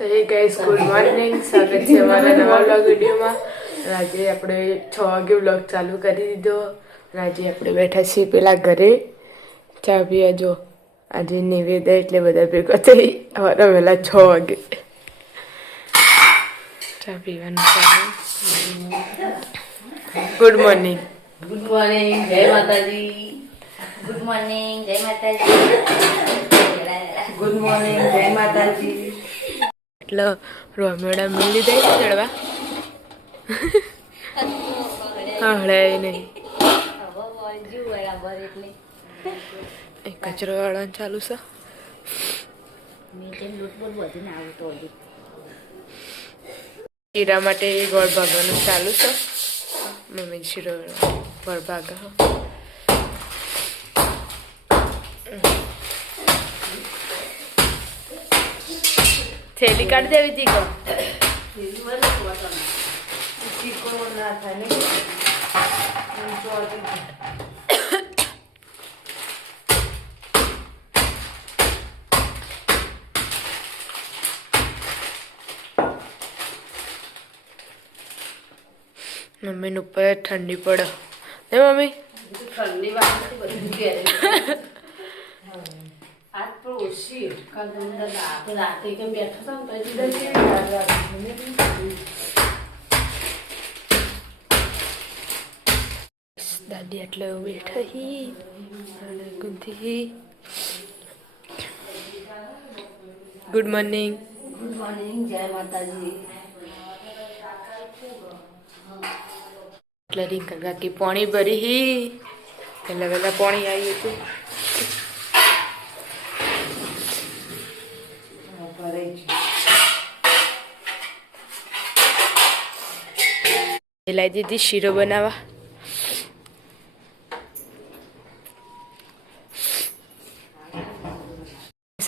તો હે guys, good morning. સ્વાગત છે અમારા નવા વ્લોગ વિડીયોમાં. આજે આપણે 6 વાગે વ્લોગ ચાલુ કરી દીધો. આજે આપણે બેઠા છીએ પેલા ઘરે ચા પીવા. જો આજે નિવેદન એટલે બધા ભેગા થઈ અમારા વહેલા 6 વાગે ચા પીવાનું ચાલુ. Good morning. ગુડ મોર્નિંગ, જય માતાજી. ગુડ મોર્નિંગ, જય માતાજી. ગુડ મોર્નિંગ, જય માતાજી. એટલે રોમેડા મિલી દે ચડવા હળે નહીં કચરો વાળવાનું ચાલુ છે. શીરા માટે ગોળ ભાગવાનું ચાલુ છે. મમ્મી શીરો ગોળ ભાગા થેલી કાઢી દેવી હતી કહો. મમ્મી ને ઉપર ઠંડી પડે ને મમ્મી. ઠંડી વાગતી બધી ઘેરે આજ પણ ઓછી રાતે કેમ બેઠા હતા દાદી એટલે બેઠા હી ગુંથી. Good morning. ગુડ મોર્નિંગ, જય માતાજી. એટલે રિંકલ કાકી પાણી ભરી હી. પહેલા પહેલા પાણી આવ્યું હતું. લાવી દીધી શીરો બનાવવા.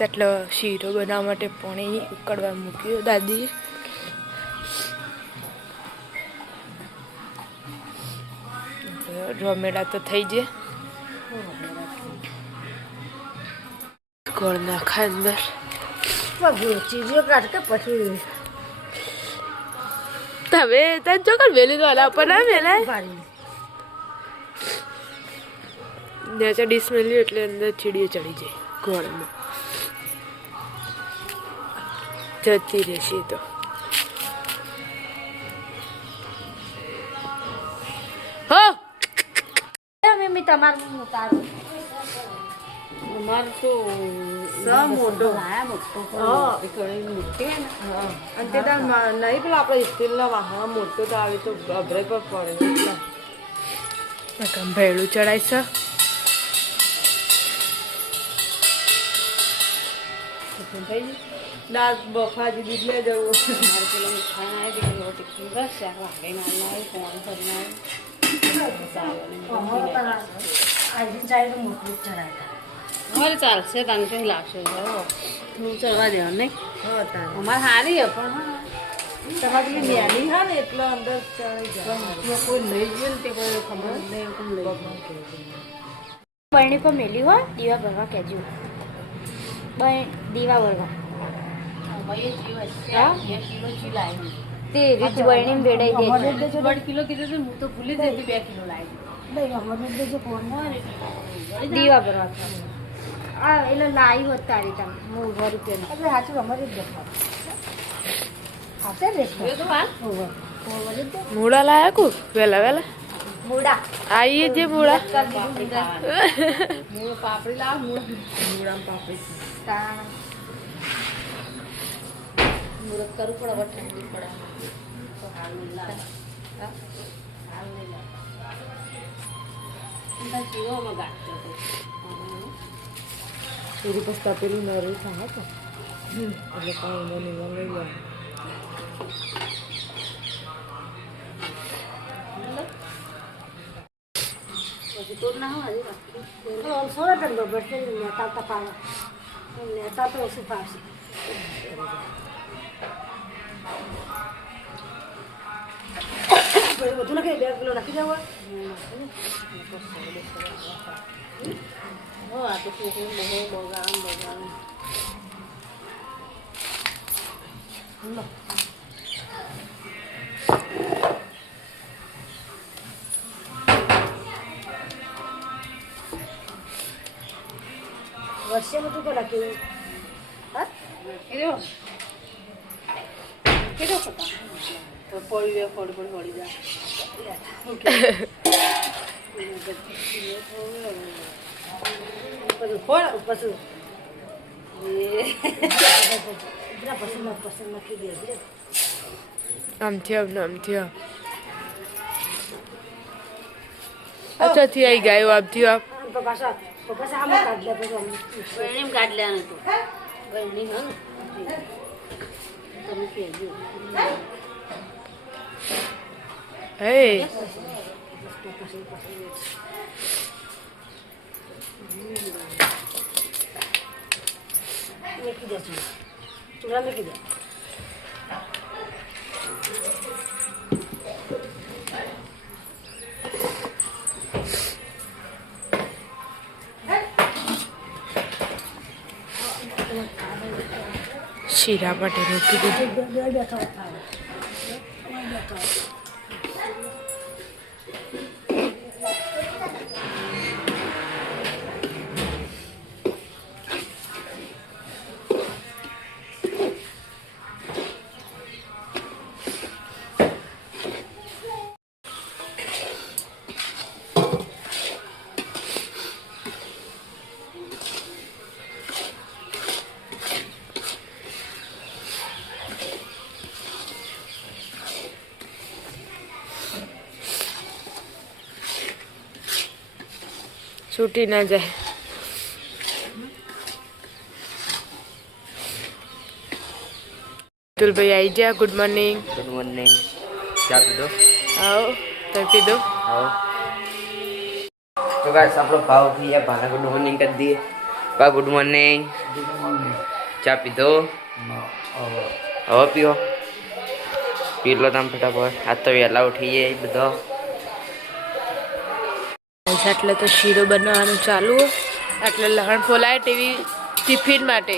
એટલે શીરો બનાવવા માટે પાણી ઉકળવા મૂક્યું દાદી. રોમેડા તો થઈ જાય. ગોળ નાખા અંદર. ચીજો કાઢ કે પછી તમે તને ચોકડ વેલી વાલા ઉપર ના વેલાય નેચર ડીશ મેલ્યું એટલે અંદર ચીડીઓ ચડી જાય ગોળમાં. જતી રહેશે તો હો. મમ્મી તમારું ઉતારું અમારું તો મોટો અને તે નહીં પેલા આપણે સ્ટીલના વાહન મોટો તો આવે તો અભરે પર પડે એટલે ભેળું ચડાય છે. દાળ બફાજી દૂધ લે જવું. મારે પેલો મીઠાઈ ટિફિન બસ વાગે ના ફોન અમારે ચાલશે તને કઈ લાગશે હું ચડવા દેવાનું નહીં. અમારે સારી હે પણ તમારે પેલી ન્યાની હા ને એટલે અંદર ચડી જાય. કોઈ લઈ ગયું ને તે કોઈ ખબર નહીં બરણી પર મેલી હોય દીવા ભરવા કહેજો. દીવા ભરવા તે રીત બરણી વેડાઈ દેજો. 1 કિલો કીધું હું તો ભૂલી જઈ 2 કિલો લાવી દીવા ભરવા એટલે લાવી હોત તારી તમે હું 100 રૂપિયા એટલે સાચું અમારે જ મૂળા લાયા કુ વેલા વેલા મૂડા આઈએ જે મૂળા પાપડી લાવ મૂળા પાપડી મુરત કરવું પડે હવે ઠંડી પડે તો હાલ નહીં લાગે હાલ નહીં લાગે જીવોમાં ગાંઠતો એરી પછી તપેલું નરું થાય તો એટલે કાંઈ એને લઈ લે. પછી તો ના હોય સોળા ટન બરોબર છે નેતા તપાવા નેતા તો ઓછું ફાવશે. બધું નાખી 2 કિલો નાખી દેવા. આ તો બહુ બગામ વર્ષે બધું પેલા કેવું હા કેટલો પતા તો પડી જાય પછી પસંદ નાખી દે આમથી અચ્છાથી આવી ગાયો આપથી આપ પાછા આમાં કાઢ લે પછી વેણીમ કાઢ લેવાનું તો વેણી હા તમે કહેજો હે મૂકી દે ચૂલા મૂકી દે શીરા માટે મૂકી દીધું બેઠો છૂટી ના જાય અતુલભાઈ આવી જા ગુડ મોર્નિંગ ચા પીધો આવો તમે પીધો આવો તો ગાઈસ આપણો ભાવ થઈ ગયા ભાના ગુડ મોર્નિંગ કરી દઈએ પા ગુડ મોર્નિંગ ચા પીધો હવે પીઓ પી લો તમે ફટાફટ આજ તો વહેલા ઉઠી જાય બધો એટલે તો શીરો બનાવવાનું ચાલુ એટલે લહણ ફોલાય ટીવી ટિફિન માટે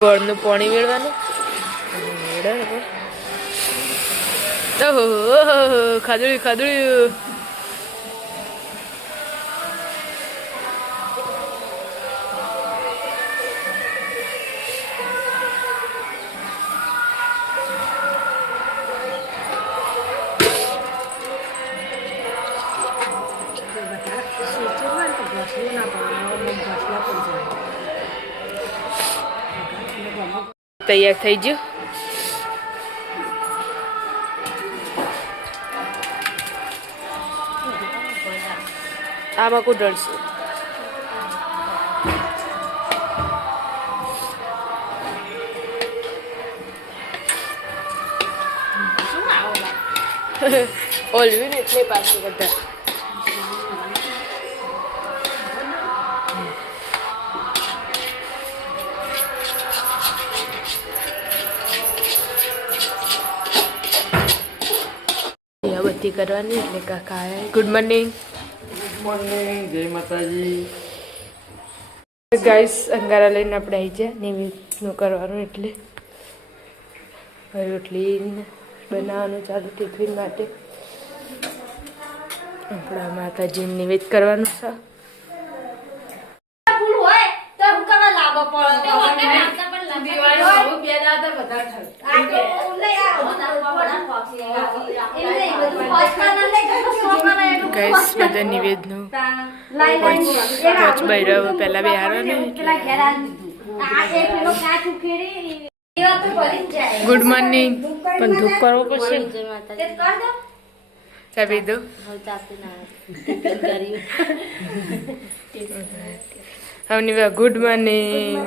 ગોળનું પાણી વેળવાનું ઓહો ખાધુડ્યું તૈયાર થઈ ગયું આમાં કુદરશે ઓલવી ને એટલે પાછું બધા બત્તી કરવાની એટલે કાકા ગુડ મોર્નિંગ જય માતાજી ગાઈસ અંગારા લઈને આપણે આવી જાય નિવેદનું કરવાનું એટલે રોટલી બનાવવાનું ચાલુ ટિફિન માટે આપણા માતાજીને નિવેદ કરવાનું છે ફૂલ હોય તો હું કરવા લાવો પડે દિવાળી બે દાદા બધા થાય આ તો લઈ આવો બધા ફોક્સી એટલે બધું ફોક્સના લઈ જતો સોના એટલું ગાઈસ બધા નિવેદનું પાંચ બૈરવ પહેલા બે હારવાનું પેલા ઘેર આ દીધું આ એક કિલો કાચ ઉખેડી એવા તો ભરી જ જાય ગુડ મોર્નિંગ પણ ધૂપ કરવો પડશે તે કર દો ચાબી દો हमने गुड मॉर्निंग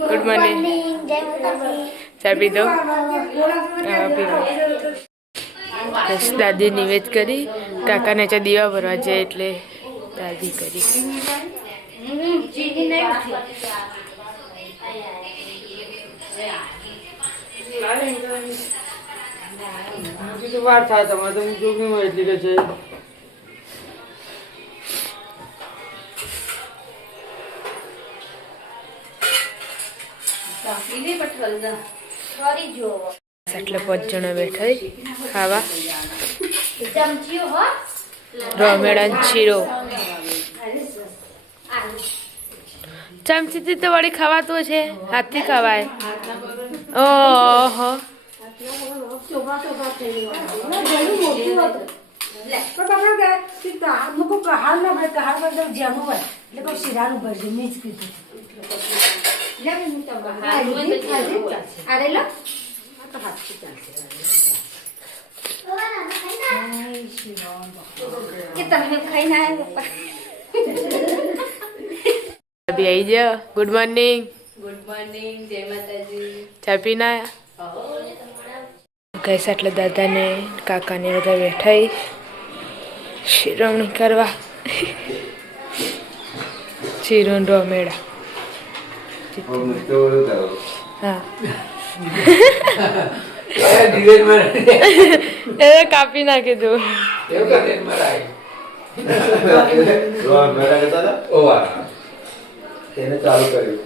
गुड मॉर्निंग चाय पी दो બસ દાદી નિવેદ કરી કાકાને ચા દીવા ભરવા જાય એટલે દાદી કરી વાર થાય તમારે તો જોગીમાં એટલી કે છે ફરી જો એટલે 5 જણા બેઠા છે ખાવા ચમચીઓ હો રોમેડા શીરો ચમચીથી તો વળી ખવાતું છે હાથથી ખવાય ઓહો અરે લો કે તમે ખાઈને આવ્યા પપ્પા અભી આવી જાઓ ગુડ મોર્નિંગ ગુડ મોર્નિંગ જય માતાજી ચા પીને આવ્યા ગઈસ એટલે દાદાને કાકાને બધા બેઠા શિરવણી કરવા શીરો ને રોમેડા હા એ કાપી નાખી દઉં એને ચાલુ કર્યું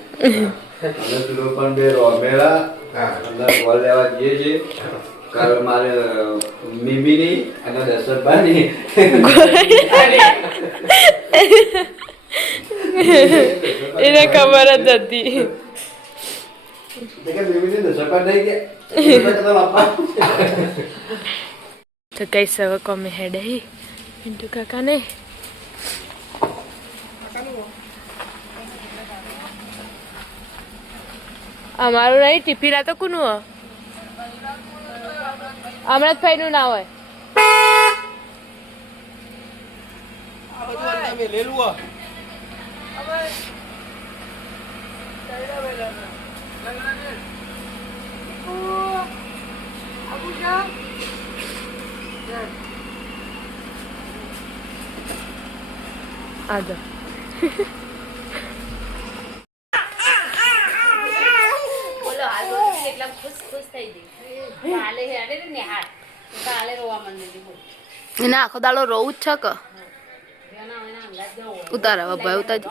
અને પેલો પણ બે રોમેલા અંદર બોલ લેવા જઈએ છીએ કારણ મારે મીમીની અને દશરથભાઈની એને ખબર જ હતી મીમીની દશરથભાઈ નહીં તો કઈ સવ કોમે હેડ હી મિન્ટુ કાકાને અમારું નહીં ટિફિન આ તો કોનું હોય અમૃતભાઈનું ના હોય આદો બોલો હાલ બોલો કેટલા ખુશ થઈ ગઈ કાલે હેડે ને હાલ કાલે રોવા માંડી બોલ એના આખો દાડો રોવું જ છે કે ઉતારા ભાઈ ઉતારજો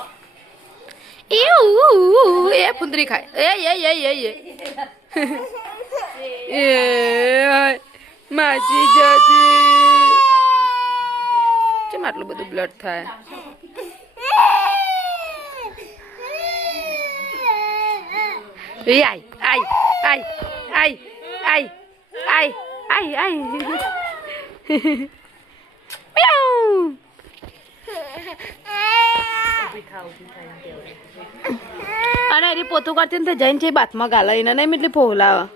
એ પુંદરી ખાય એ માસી જાજી કેમ આટલું બધું બ્લડ થાય આઈ આઈ આઈ આઈ આઈ આઈ આઈ આઈ અને એની પોતું કરતી ને જઈને છે બાથમાં ગાલા એને નહીં એટલી ફોલાવા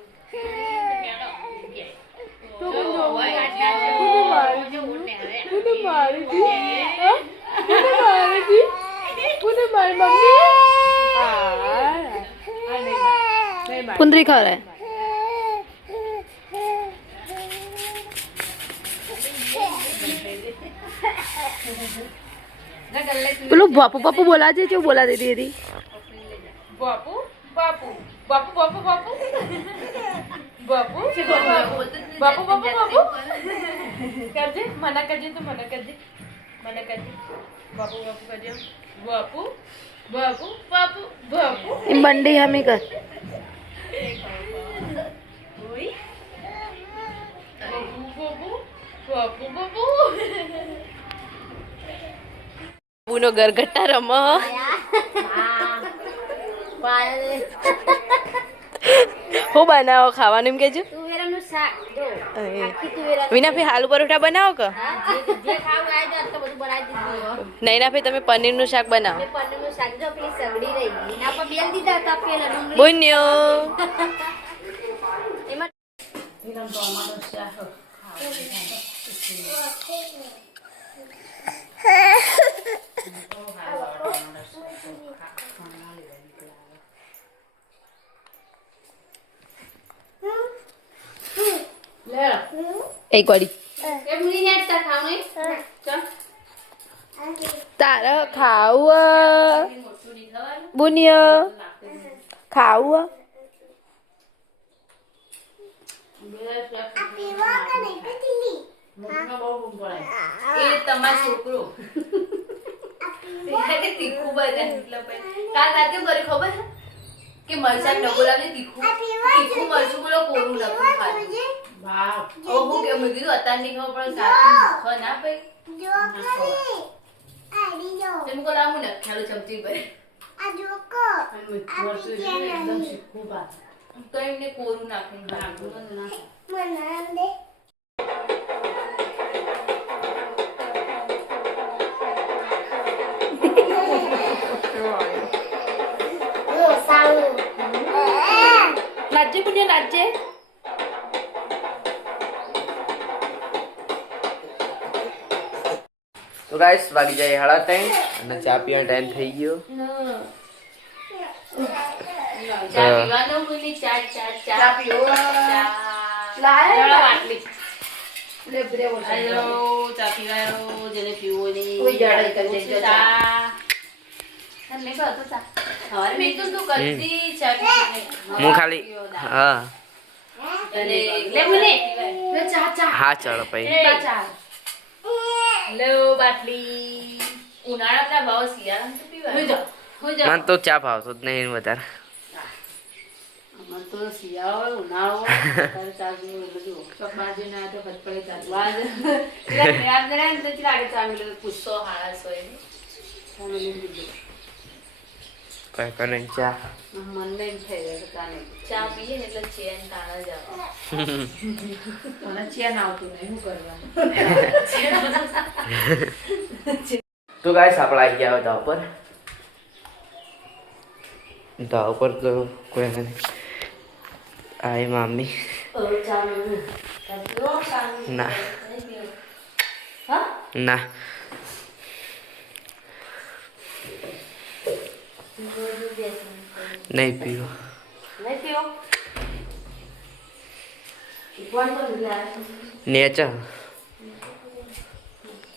પુંદરી ખવડાય પેલું બાપુ બાપુ બોલાજે કેવું બોલા દેતી હતી બાપુ બાપુ બાપુ બાપુ બાપુ બાપુ બાપુ બાપુ બાપુ કરજે મના કરજે તો મના કરજે બાપુ બાપુ કરજે બાપુ બાપુ બાપુ બાપુ એમ બંડી હમી કર બાપુ બાપુ બાપુનો ગરગટ્ટા રમ હું બનાવો ખાવાનું એમ કેજો તુવેરાનું શાક જો આખી તુવેરા વિના ભાઈ આલુ પરોઠા બનાવો કે જે ખાવું આવી જાય તો બધું બનાવી દીધું નૈના ભાઈ તમે પનીરનું શાક બનાવો મેં પનીરનું શાક જો પેલી સગડી રહી એના પર બેલ દીધા હતા પેલા ડુંગળી બોન્યો એમાં એક વાડી એ મુલી હેડ તા ખાવ ને ચાલ તારે ખાવું બુનિયો ખાવું એ તમારો છોકરો તીખું બધા એટલે કાલ રાતે કરી ખબર કે મરચાં ડબો લાગે તીખું તીખું મરચું બોલો કોરું લખું ખાધું વાહ ઓ હું કે મેં કીધું અત્યારે નહીં ખબર પણ કાચું ભૂખો ના પઈ તેમ કો લાવું ને ખેલો ચમચી ભરે તો એમને કોરું નાખીને ખાધું નાચે પુણ્ય નાચે તો ગાઈસ વાગી જાય 3:30 અને ચા પીવાનો ટાઈમ થઈ ગયો. ચા પીવાનો કોઈની ચા પીવો લાયા વાટલી લે બ્રેવો હેલો ચા પીવાયો જેને પીવો ની કોઈ જાડે કરી દેજો ચા તને કહો ચા હવે મેં તો તું કરતી ચા પીને હું ખાલી હા અને લે મને લે ચા હા ચાલો પછી ચા લો બાટલી ઉનાળાના ભાવ શિયાળામાં તો પીવા મને તો ચા ભાવતો જ નહીં વધારે. મને તો શિયાળો ઉનાળો તારે ચા પીવું બધું બાજુ ના તો ફટફડે ચા બાજુ યાદ કરે ને તો લાગે ચા મિલે પૂછતો હાળા સોય ચાલો લીધું કઈ કરે ચા મને એમ થઈ જાય ચા નહીં ચા પીએ ને એટલે ચેન તાણા જાવ મને ચેન આવતું નહીં શું કરવાનું તો ગાઈસ આપણે આવી ગયા હતા ઉપર તો કોઈ નહીં. આ મમ્મી ના ના નહીં પીવો નેચર.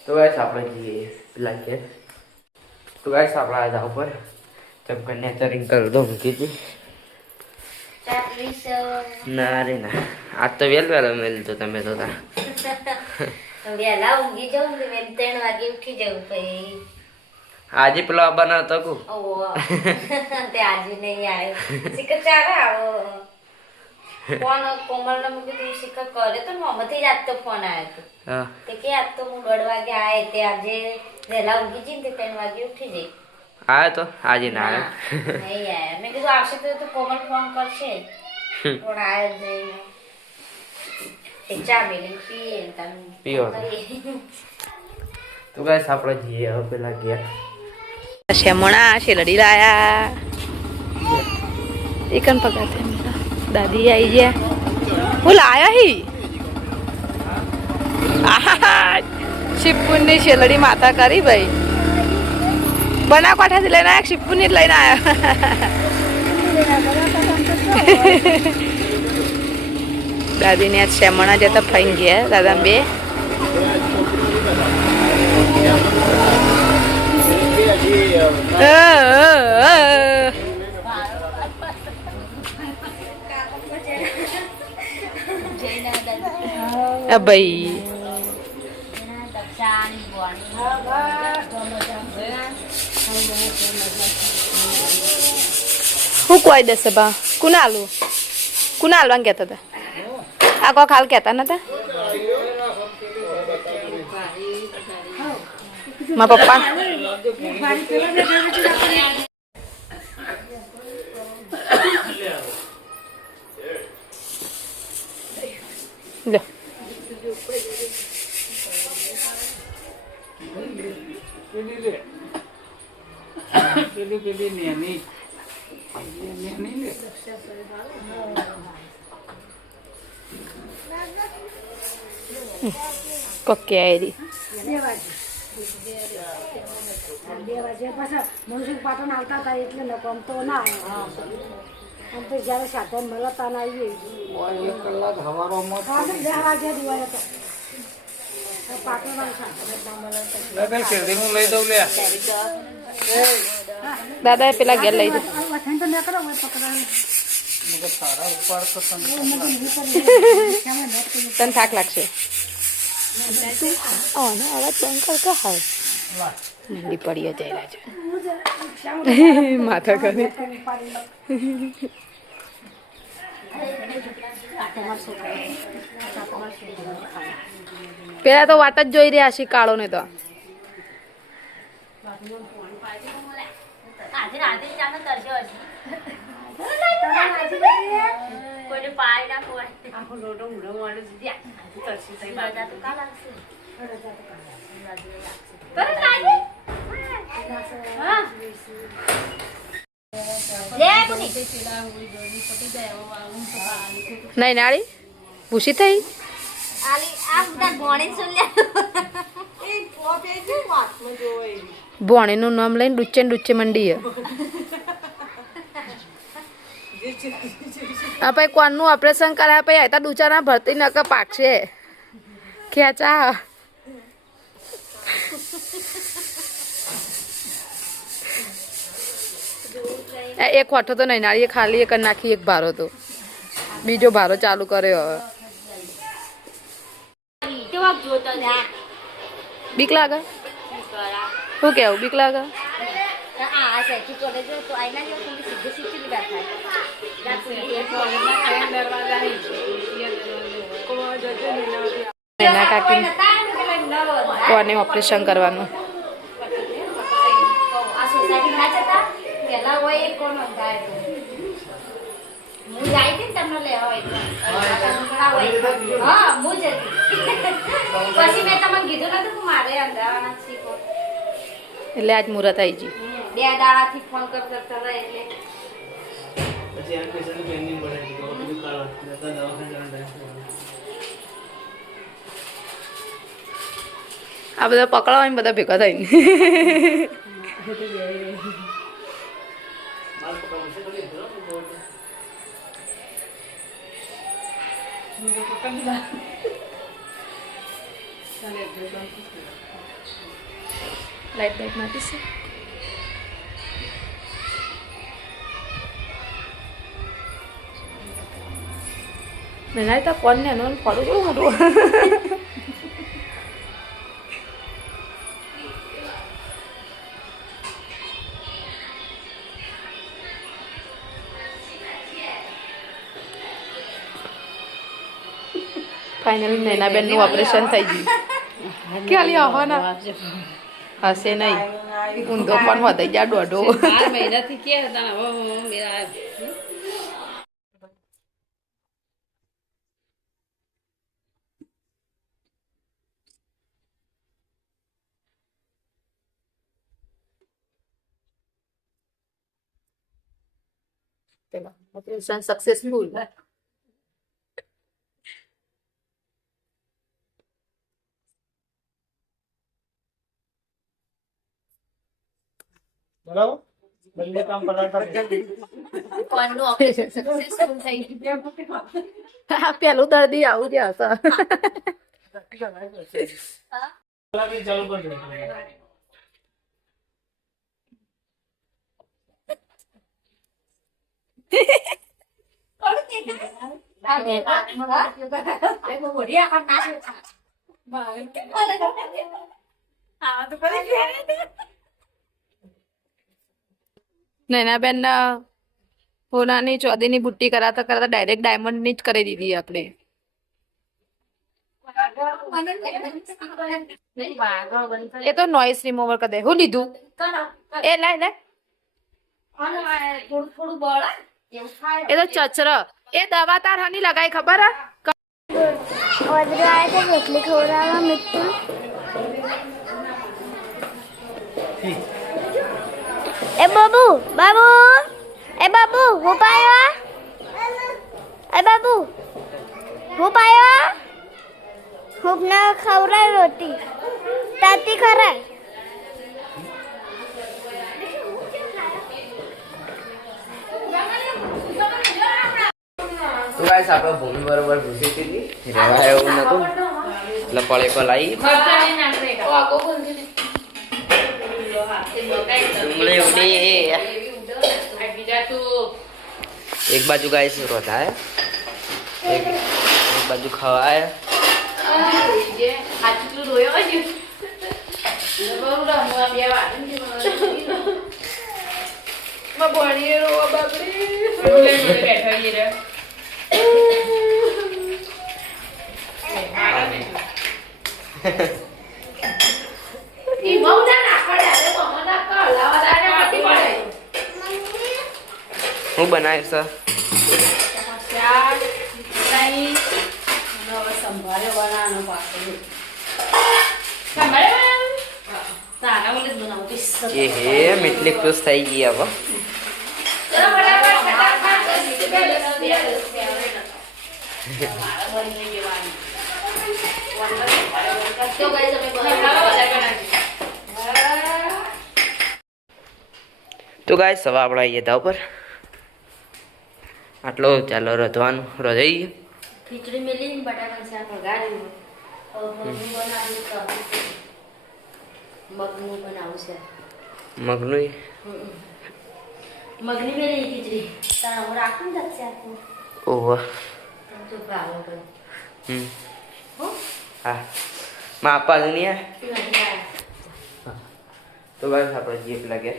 તો ગાઈસ આપણે જઈએ પેલા કે તો ગાઈસ આપણે આ જાવ ઉપર જબ નેચરિંગ કરી દો મૂકી હતી. ના રે ના આજ તો વહેલો મેલ તો તમે તો વહેલા ઊંઘી જાઉં ને 3 વાગે ઉઠી જવું પછી આજે પેલો આવવાનો હતો કુ તે આજે નહીં આવ્યો શિખર ચાલે આવો ફોન કોમલ ને મૂકી તું શિખર કરે તો મમ્મથી જ આજ તો ફોન આવ્યો હતો હા તે કે આજ તો હું 1:30 વાગે આવે તે આજે વહેલા ઊંઘી જઈને તે 3 વાગે ઉઠી જઈ આવ્યો તો આજે ના આવ્યો. નહીં આવ્યા મેં કીધું આવશે તો કોમલ ફોન કરશે પણ આવ્યો જ નહીં તે ચા મેલી પીએ ને તમે પીવો તો ગાઈસ આપણે જઈએ હવે પેલા ઘેર. શેમણા શેલડી લાયા એકન પગાતે દાદી આવી ગયા હું લાયા હી શિવપુરની શેલડી માતા કરી ભાઈ બના કોઠાથી લઈને આવ્યા શિવપુરની જ લઈને આવ્યા દાદીને આજ શેમણા જતા ફાઈન ગયા દાદા બે ભાઈ હું કોઈ દેશે બા કુનાલું કુનાલવા કહેતા હતા આ કોક હાલ કહેતા નતા મારા પપ્પા લે કોકે આયરી 2 વાગે પાછા મનસુખ પાટણ આવતા હતા એટલે ન કોમ તો ના આવ્યો આમ તો જ્યારે સાધન મળતા ના આવીએ 1 કલાક હવારોમાં 2 વાગે દિવાય હતો પાટણ વાળા સાધન લઈ દઉં લે દાદા પેલા ઘેર લઈ દે વથન તો ન કરો પકડાને તને થાક લાગશે અવાજ બંધ કર કે હાલ મંડી પડીએ જઈ છે માથા કરે પેલા તો વાટ જ જોઈ રહ્યા છે કાળો ને તો આજે રાતે ચાનો કરજો હજી કોઈને પાય ના કોઈ આખો લોટો ઉડો વાળો જીયા તરસી થઈ બાજા તો કાલ આવશે તરત લાગે હા લે કોની નહીં નાળી પૂછી થઈ આલી આ બધા ગોણે સુન લે ભોણીનું નામ લઈને ડુચ્ચે ને ડુચ્ચે મંડી હા ભાઈ કોનનું ઓપરેશન કરાયા પછી આતા ડૂચાના ભરતી નક પાકશે ખેંચા એક હોઠો તો નહીં નાળી ખાલી એક નાખી એક ભારો તો બીજો ભારો ચાલુ કર્યો હવે કેવા જોતા જા બીક લાગે શું કેવું બીક લાગે આ સેટી કોલેજ તો આઈના જો તમે સીધે સીધી બેઠા એના કાકી કોને ઓપરેશન કરવાનું આ સોસાયટી ના જતા પેલા હોય એક કોણ અંધાય હું જાય ને તમને લેવા હોય હા હું જતી પછી મેં તમને કીધું નતું કે મારે અંધાવાના શીખો એટલે આજ મુહૂર્ત આવી ગઈ 2 દાડાથી ફોન કરતા રહે એટલે આ બધા પકડાવા ને બધા ભેગા થઈને લાઈટ બાઈટ માટી છે મેં તો કોણ ને એનું ફોડું કેવું મોટું ફાઇનલી નૈનાબેન નું ઓપરેશન થઈ ગયું કે આલી આવવાના હશે નહીં ઊંધો પણ વધી ગયા દોઢો મહિનાથી કે હતા મેરા ઓપરેશન સક્સેસફુલ બરાબર બંને કામ પલાટા કોનનું ઓપરેશન સક્સેસફુલ થઈ ગયું પેલું દર્દી આવું જ હતા ચાલુ કરી દો નૈનાબેન ના હોનાની ચોદીની બુટ્ટી કરાતા કરાતા ડાયરેક્ટ ડાયમંડ ની જ કરી દીધી આપણે એ તો નોઈસ રિમૂવર કરી દે હું લીધું એ લાય લે થોડું બળ એ તો ચચર એ દવા તાર હની લગાઈ ખબર હે ઓદરો આવે તો કેટલી ખવડાવવા મિત્તુ એ બાબુ બાબુ એ બાબુ હું પાયો એ બાબુ હું પાયો હું ના ખવડાવ રોટી તાતી ખરાય તો ગાઈસ આપણે ભૂમિ બરોબર ભૂસી હતી રહેવા એવું નતું એટલે પળેકો લાવી ડુંગળી ઉડી એક બાજુ ગાઈસ રોધાય એક બાજુ ખવાય ભણીએ રોવા બાપડી બેઠા રે ઈ બહુ ના પડે અરે મમ્મા ના લાવા દાને પાટી પડે હું બનાવ્યું છે શાક ફ્રાઈ નવો સંભાળે બનાવવાનો પાછો સંભાળે તારા મને જ બનાવું કે એ હે એટલી ખુશ થઈ ગઈ હવે ચલો ફટાફટ બે મારા બની જવાની તો ગાઈસ અમે તો ગાય સવા આપણે આવીએ તા ઉપર આટલો ચાલો રધવાનું રધાઈ ગયું ખીચડી મેલી બટાકાનું શાક વઘાર્યું મગનું બનાવ્યું તો મગનું બનાવું છે મગનું મગની મેલી ખીચડી તારા હું રાખું ને શાક ઓહો તો ભાવો તો હો હા માં આપવા દો નહીં તું નથી આયા તો ગાય આપણે જીપ લાગે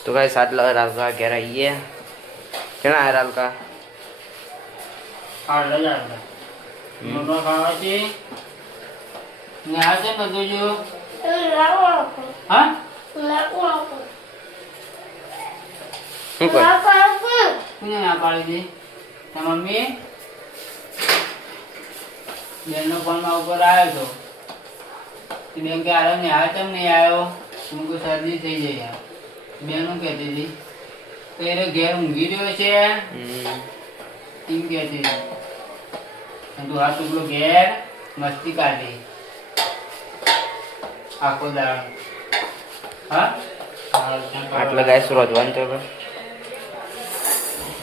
તો ગાય સાતલા રાલકા ઘેર આવીએ કેણા આ રાલકા આટલા જ આટલા મોટો ખાવા છે ને આ છે બધું જો હા શું કર કોને ના પાડી દી તાર મમ્મી બેનનો ફોન માં ઉપર આવ્યો છો તે બેન કે આવ્યો ને આ કેમ નહીં આવ્યો હું કોઈ શરદી થઈ જાય યાર બેનું કહેતી હતી તો એને ઘેર ઊંઘી રહ્યો છે એમ કહેતી હતી તું આ ટુકડો ઘેર મસ્તી કાઢી આખો દાડો હા આટલા ગાય શું રોધવાનું તો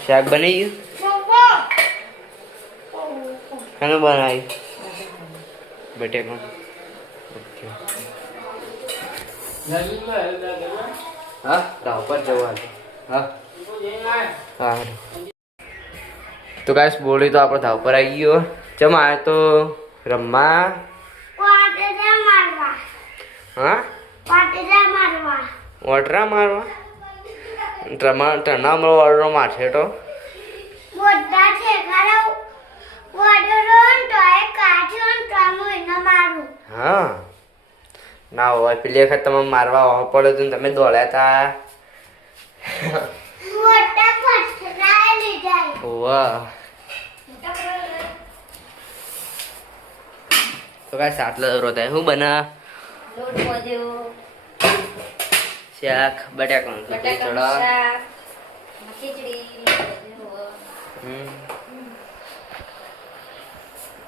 શાક બની ગયું શાનું બનાવ્યું બટેકા હા તા ઉપર જવા દે હા હા તો ગાઈસ બોલી તો આપણે ધાવ પર આવી ગયો ચમ આવ્યો તો રમવા હા ઓટરા મારવા ટના મારો ઓર્ડર મારશે તો હા ના હોય પેલી વખત તમે મારવા આવવા પડે તો તમે દોડ્યા તા વાહ તો કાંઈ સાટલો દોરો થાય શું બના લોટ વધ્યો શાક બટાકાનું બટાકાનું શાક ખીચડી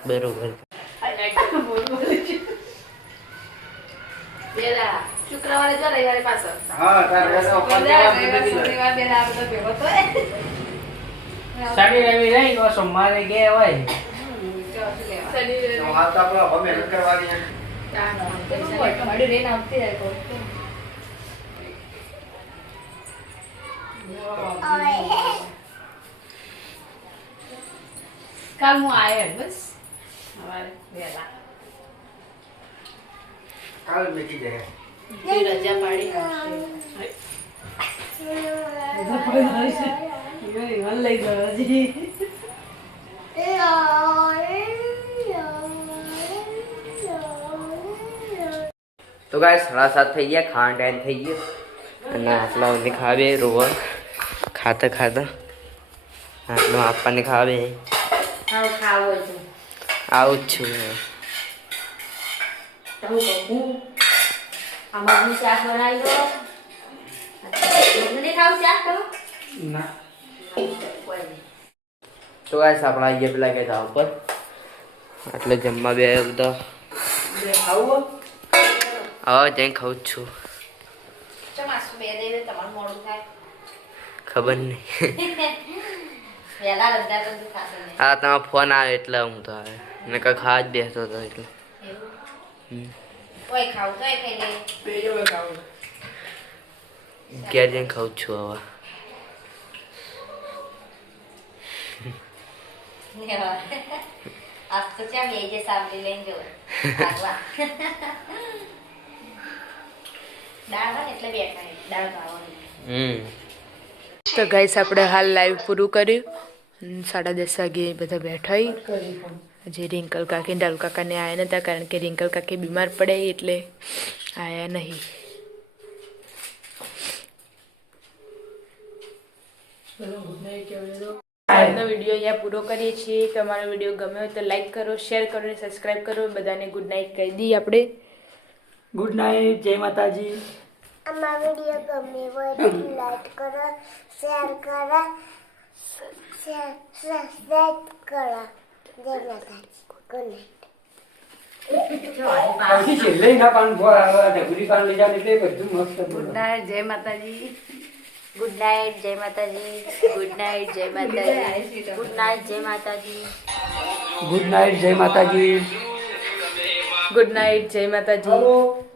બરોબર પેલા શુક્રવારે જો રવિવારે પાછો હા તાર શનિવાર પેલા આપણે ભેગો થાય શનિ રવિ રહી તો સોમવારે ગયા હોય હાલ તો આપણે હવે મહેનત કરવાની કાલ હું આવ્યો બસ સવારે વહેલા કાલ મેકી જાય રજા પાડી લઈ ગયો જી તો ગાય 7:30 થઈ ગયા ખાવાનો ટાઈમ થઈ ગયો અને આટલા ઊંધી ખાવે રોવા ખાતા ખાતા આટલું આપવાને ખાવે ખાવ ખાવો છે આવું જ છું તમે કહું આમાં શાક બનાવી દો મને ખાવ શાક તો ના તો ગાય આપણા અહીંયા પેલા કે ધાવ પર એટલે જમવા બે બધા ખાવું હવે ત્યાં ખાઉં જ છું ચમાસું બે દે તમારું મોડું થાય ખબર નહીં વહેલા રજા તો ખાશે નહીં હા તમારો ફોન આવે એટલે હું તો આવે ને કાંઈ ખાવા જ બેસતો હતો એટલે કોઈ ખાવું તો ખાઈ લે ઘેર જઈને ખાઉં જ છું હવે આજ તો ચા બે જે સાબરી લઈને જો આગવા દાળ હોય એટલે બેઠા દાળ ખાવાની તો ગાઈસ આપણે હાલ લાઈવ પૂરું કર્યું 10:30 વાગે બધા બેઠા હજી રિંકલ કાકી ને ડાલુ કાકાને આવ્યા નતા કારણ કે રિંકલ કાકી બીમાર પડે એટલે આવ્યા નહીં. આજનો વિડીયો અહીંયા પૂરો કરીએ છીએ. તમારો વિડીયો ગમ્યો હોય તો લાઈક કરો, શેર કરો અને સબસ્ક્રાઈબ કરો. બધાને ગુડ નાઇટ કહી દઈએ આપણે. ગુડ નાઇટ, જય માતાજી. અમારો વિડીયો ગમે હોય તો લાઈક કરો, શેર કરો, સબસ્ક્રાઇબ કરો. જય માતાજી. Good night. છેલ્લે ના પાન ઢગુરી પાન લઈ જાય એટલે બધું મસ્ત. ગુડ નાઇટ જય માતાજી. ગુડ નાઇટ જય માતાજી. ગુડ નાઇટ જય માતાજી. ગુડ નાઇટ જય માતાજી. ગુડ નાઇટ, જય માતાજી. ગુડ નાઇટ, જય માતાજી.